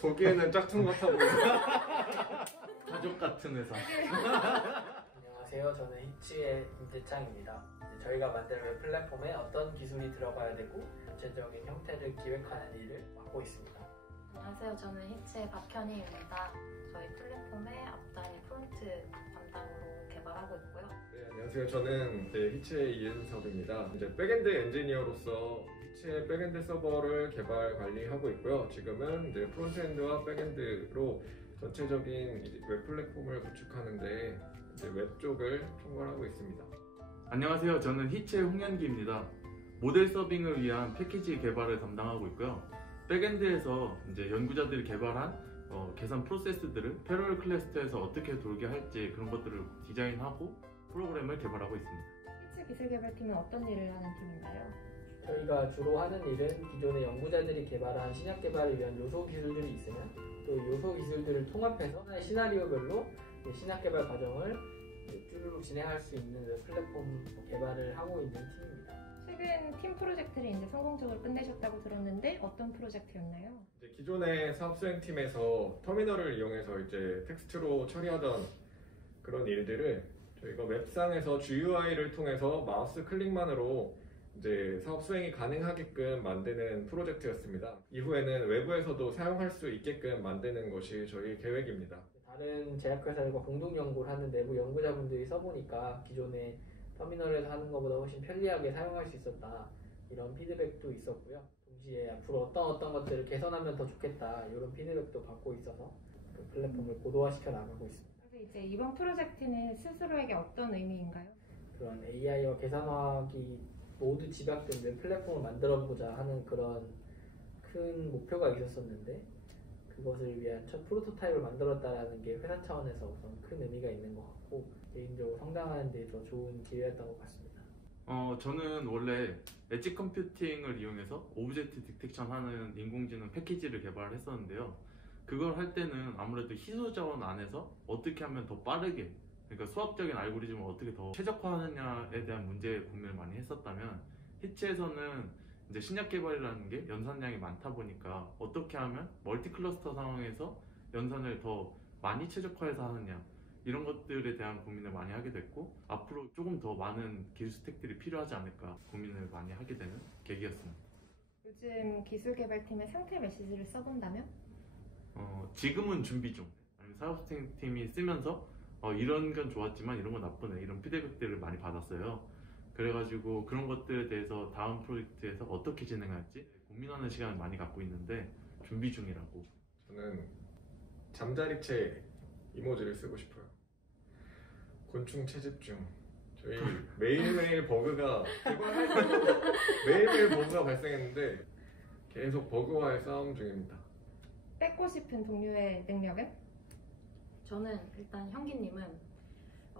보기에는 짝퉁 같아 보인다. 가족 같은 회사. 안녕하세요. 저는 히치의 임재창입니다. 저희가 만든 웹 플랫폼에 어떤 기술이 들어가야 되고 구체적인 형태를 기획하는 일을 맡고 있습니다. 안녕하세요. 저는 히치의 박현희입니다. 저희 플랫폼의 앞단위 프론트 담당으로 개발하고 있고요. 네, 안녕하세요. 저는 히치의 이은섭입니다. 이제 백엔드 엔지니어로서 히치의 백엔드 서버를 개발 관리하고 있고요. 지금은 이제 프론트엔드와 백엔드로 전체적인 웹 플랫폼을 구축하는데 이제 웹 쪽을 총괄하고 있습니다. 안녕하세요. 저는 히치의 홍현기입니다. 모델 서빙을 위한 패키지 개발을 담당하고 있고요. 백엔드에서 이제 연구자들이 개발한 계산 프로세스들을 패러럴 클러스터에서 어떻게 돌게 할지 그런 것들을 디자인하고 프로그램을 개발하고 있습니다. 히치 기술개발팀은 어떤 일을 하는 팀인가요? 저희가 주로 하는 일은 기존의 연구자들이 개발한 신약 개발을 위한 요소 기술들이 있으면 그 요소 기술들을 통합해서 하나의 시나리오별로 신약 개발 과정을 쭈루룩 진행할 수 있는 웹 플랫폼 개발을 하고 있는 팀입니다. 최근 팀 프로젝트를 이제 성공적으로 끝내셨다고 들었는데 어떤 프로젝트였나요? 이제 기존의 사업 수행팀에서 터미널을 이용해서 이제 텍스트로 처리하던 그런 일들을 저희가 웹상에서 GUI를 통해서 마우스 클릭만으로 이제 사업 수행이 가능하게끔 만드는 프로젝트였습니다. 이후에는 외부에서도 사용할 수 있게끔 만드는 것이 저희 계획입니다. 다른 제약회사들과 공동 연구를 하는 내부 연구자분들이 써보니까 기존의 터미널에서 하는 것보다 훨씬 편리하게 사용할 수 있었다, 이런 피드백도 있었고요. 동시에 앞으로 어떤 것들을 개선하면 더 좋겠다, 이런 피드백도 받고 있어서 그 플랫폼을 고도화시켜 나가고 있습니다. 그래서 이제 이번 프로젝트는 스스로에게 어떤 의미인가요? 그런 AI와 계산화학이 모두 집약된 웹 플랫폼을 만들어보자 하는 그런 큰 목표가 있었었는데, 그것을 위한 첫 프로토타입을 만들었다는 게 회사 차원에서 우선 큰 의미가 있는 것 같고, 개인적으로 성장하는 데 더 좋은 기회였던 것 같습니다. 저는 원래 엣지 컴퓨팅을 이용해서 오브젝트 디텍션 하는 인공지능 패키지를 개발을 했었는데요. 그걸 할 때는 아무래도 희소 자원 안에서 어떻게 하면 더 빠르게, 그러니까 수학적인 알고리즘을 어떻게 더 최적화하느냐에 대한 문제에 고민을 많이 했었다면, 히치에서는 이제 신약 개발이라는 게 연산량이 많다 보니까 어떻게 하면 멀티 클러스터 상황에서 연산을 더 많이 최적화해서 하느냐, 이런 것들에 대한 고민을 많이 하게 됐고, 앞으로 조금 더 많은 기술 스택들이 필요하지 않을까 고민을 많이 하게 되는 계기였습니다. 요즘 기술개발팀의 상태 메시지를 써본다면? 지금은 준비 중, 아니면 사업팀이 쓰면서 이런 건 좋았지만 이런 건 나쁘네, 이런 피드백들을 많이 받았어요. 그래가지고 그런 것들에 대해서 다음 프로젝트에서 어떻게 진행할지 고민하는 시간을 많이 갖고 있는데 준비 중이라고. 저는 잠자리채 이모지를 쓰고 싶어요. 곤충 채집중. 저희 매일매일 버그가 개발할 때도 매일매일 버그가 발생했는데 계속 버그와의 싸움 중입니다. 뺏고 싶은 동료의 능력은? 저는 일단 현기님은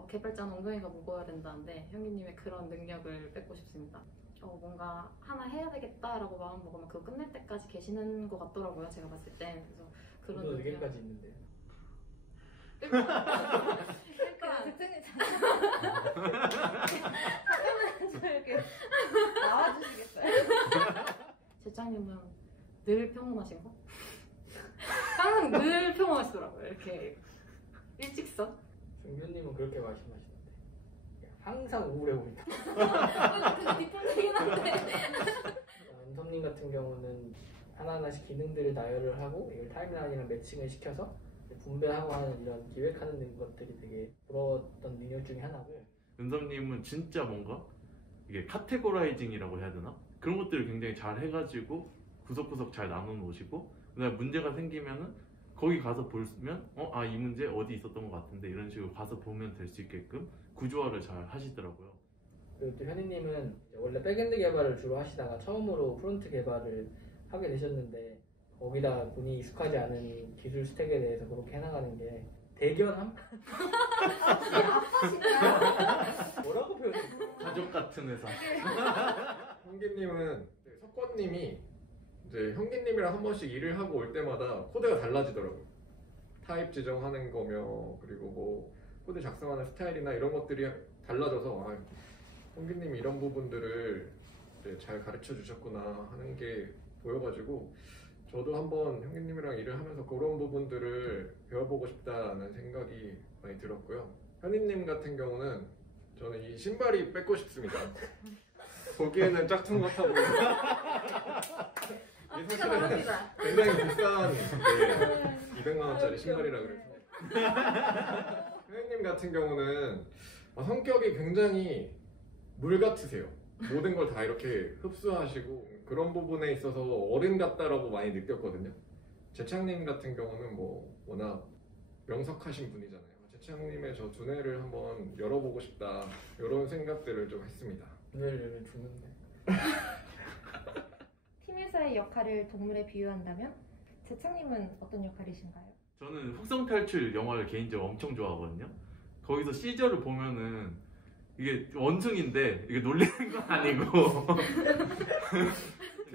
개발자는 엉덩이가 무거워야 된다는데 현기님의 그런 능력을 뺏고 싶습니다. 뭔가 하나 해야 되겠다라고 마음 먹으면 그거 끝낼 때까지 계시는 것 같더라고요, 제가 봤을 때. 그래서 그런 저도 의견까지 있는데. 그러니까 집중이 잠깐만 좀 이렇게 나와주시겠어요? 제장님은 늘 평온하신 거? 항상 늘 평온하시더라고요. 이렇게 일직선. 승규님은 그렇게 말씀하시던데 항상 우울해 보인다. 그거 뒷품이긴 한데. 은섭님 같은 경우는 하나하나씩 기능들을 나열을 하고 이걸 타임라인이랑 매칭을 시켜서 분배하고 하는 이런 기획하는 것들이 되게 부러웠던 능력 중에 하나고요. 은섭님은 진짜 뭔가 이게 카테고라이징이라고 해야 되나? 그런 것들을 굉장히 잘 해가지고 구석구석 잘 나눠 놓으시고, 그다음에 문제가 생기면은 거기 가서 보면 이 문제 어디 있었던 것 같은데, 이런 식으로 가서 보면 될 수 있게끔 구조화를 잘 하시더라고요. 그리고 또 현희님은 원래 백엔드 개발을 주로 하시다가 처음으로 프론트 개발을 하게 되셨는데, 거기다 본인이 익숙하지 않은 기술 스택에 대해서 그렇게 해나가는 게 대견함? 뭐라고 표현해? 가족 같은 회사. 형기님은 석권님이 이제 형기님이랑 한 번씩 일을 하고 올 때마다 코드가 달라지더라고요. 타입 지정하는 거며, 그리고 뭐 코드 작성하는 스타일이나 이런 것들이 달라져서 형기님이 이런 부분들을 이제 잘 가르쳐 주셨구나 하는 게 보여가지고 저도 한번 형님이랑 일을 하면서 그런 부분들을 배워보고 싶다는 생각이 많이 들었고요. 현희님 같은 경우는 저는 이 신발이 뺏고 싶습니다. 보기에는 짝퉁 같아 보이고 이게 티가 사실은 나갑니다. 굉장히 비싼 200만 원짜리 신발이라 그래서 현희님 같은 경우는 성격이 굉장히 물 같으세요. 모든 걸 다 이렇게 흡수하시고 그런 부분에 있어서 어른 같다라고 많이 느꼈거든요. 재창님 같은 경우는 뭐 워낙 명석하신 분이잖아요. 재창님의 저 두뇌를 한번 열어보고 싶다 이런 생각들을 좀 했습니다. 오늘 열면 죽는데. 팀에서의 역할을 동물에 비유한다면 재창님은 어떤 역할이신가요? 저는 흑성탈출 영화를 개인적으로 엄청 좋아하거든요. 거기서 시저를 보면은 이게 원숭인데 이게 놀리는 건 아니고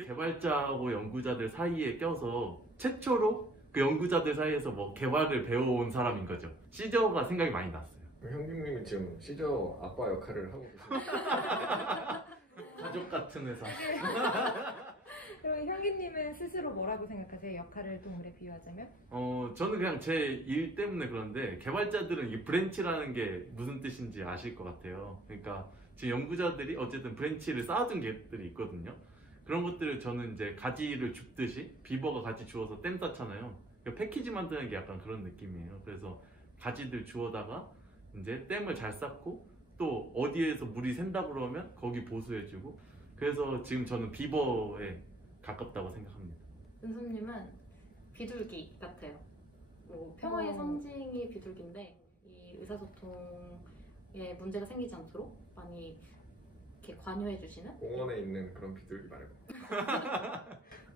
개발자하고 연구자들 사이에 껴서 최초로 그 연구자들 사이에서 뭐 개발을 배워온 사람인 거죠. 시저가 생각이 많이 났어요. 형님님은 지금 시저 아빠 역할을 하고 계십니다. 가족 같은 회사. 그럼 현기님은 스스로 뭐라고 생각하세요? 역할을 동물에 비유하자면? 저는 그냥 제 일 때문에 그런데 개발자들은 이 브랜치라는 게 무슨 뜻인지 아실 것 같아요. 그러니까 지금 연구자들이 어쨌든 브랜치를 쌓아둔 개들이 있거든요. 그런 것들을 저는 이제 가지를 줍듯이 비버가 가지 주워서 댐 쌓잖아요. 그러니까 패키지 만드는 게 약간 그런 느낌이에요. 그래서 가지들 주워다가 이제 댐을 잘 쌓고 또 어디에서 물이 샌다 그러면 거기 보수해주고 그래서 지금 저는 비버에 가깝다고 생각합니다. 은수님은 비둘기 같아요. 뭐 평화의 상징이 비둘기인데 이 의사소통에 문제가 생기지 않도록 많이 이렇게 관여해 주시는 공원에 있는 그런 비둘기 말고.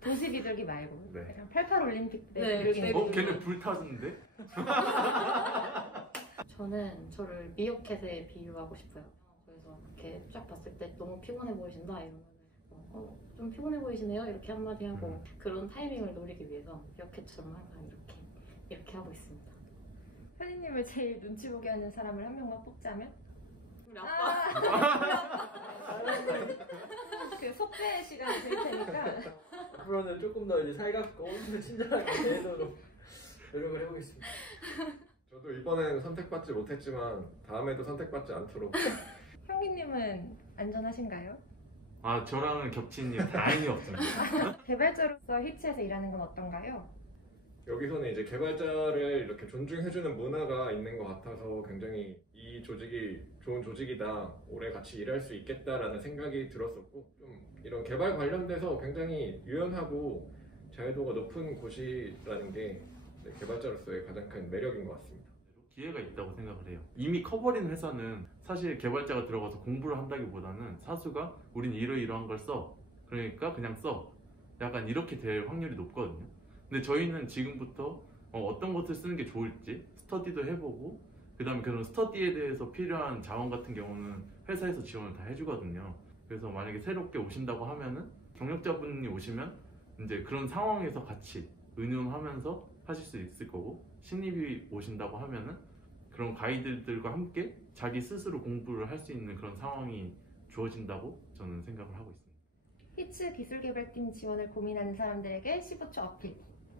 도시 비둘기 말고 네. 88 올림픽 때 네, 비둘기. 네. 걔네 불 타는데? 저는 저를 미어캣에 비유하고 싶어요. 그래서 이렇게 쫙 봤을 때 너무 피곤해 보이신다 이러면 좀 피곤해 보이시네요 이렇게 한마디 하고 그런 타이밍을 노리기 위해서 미어캣처럼 항상 이렇게 하고 있습니다. 현희님을 제일 눈치 보게 하는 사람을 한 명만 뽑자면? 우리 아빠. 그 속죄의 시간을 드릴 테니까. 앞으로는 조금 더 이제 살갑고 좀 친절하게 대해도록 노력을 해보겠습니다. 저도 이번엔 선택받지 못했지만 다음에도 선택받지 않도록. 현기님은 안전하신가요? 저랑은 겹친 일 다행히 없습니다. 개발자로서 히치에서 일하는 건 어떤가요? 여기서는 이제 개발자를 이렇게 존중해주는 문화가 있는 것 같아서 굉장히 이 조직이 좋은 조직이다, 오래 같이 일할 수 있겠다라는 생각이 들었었고 좀 이런 개발 관련돼서 굉장히 유연하고 자유도가 높은 곳이라는 게 개발자로서의 가장 큰 매력인 것 같습니다. 기회가 있다고 생각을 해요. 이미 커버린 회사는 사실 개발자가 들어가서 공부를 한다기보다는 사수가 우린 이러이러한 걸 써. 그러니까 그냥 써. 약간 이렇게 될 확률이 높거든요. 근데 저희는 지금부터 어떤 것을 쓰는 게 좋을지 스터디도 해보고 그 다음에 그런 스터디에 대해서 필요한 자원 같은 경우는 회사에서 지원을 다 해주거든요. 그래서 만약에 새롭게 오신다고 하면은 경력자분이 오시면 이제 그런 상황에서 같이 의논하면서 하실 수 있을 거고 신입이 오신다고 하면은 그런 가이드들과 함께 자기 스스로 공부를 할 수 있는 그런 상황이 주어진다고 저는 생각을 하고 있습니다. 히츠 기술개발팀 지원을 고민하는 사람들에게 15초 어필.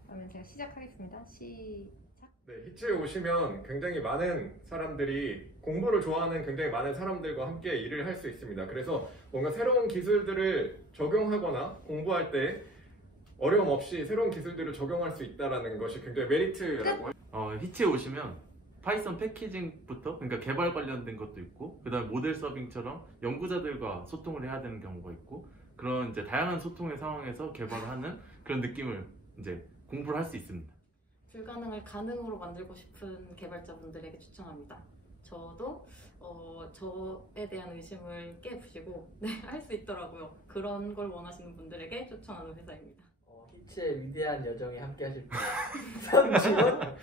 그러면 제가 시작하겠습니다. 시작. 네, 히츠에 오시면 굉장히 많은 사람들이 공부를 좋아하는 굉장히 많은 사람들과 함께 일을 할 수 있습니다. 그래서 뭔가 새로운 기술들을 적용하거나 공부할 때 어려움 없이 새로운 기술들을 적용할 수 있다는 것이 굉장히 메리트라고 히치에 오시면 파이썬 패키징부터 그러니까 개발 관련된 것도 있고 그 다음에 모델 서빙처럼 연구자들과 소통을 해야 되는 경우가 있고 그런 이제 다양한 소통의 상황에서 개발을 하는 그런 느낌을 이제 공부를 할 수 있습니다. 불가능을 가능으로 만들고 싶은 개발자분들에게 추천합니다. 저도 저에 대한 의심을 깨부시고 할 수 있더라고요. 그런 걸 원하시는 분들에게 추천하는 회사입니다. 히치의 위대한 여정에 함께 하실 분. 3지원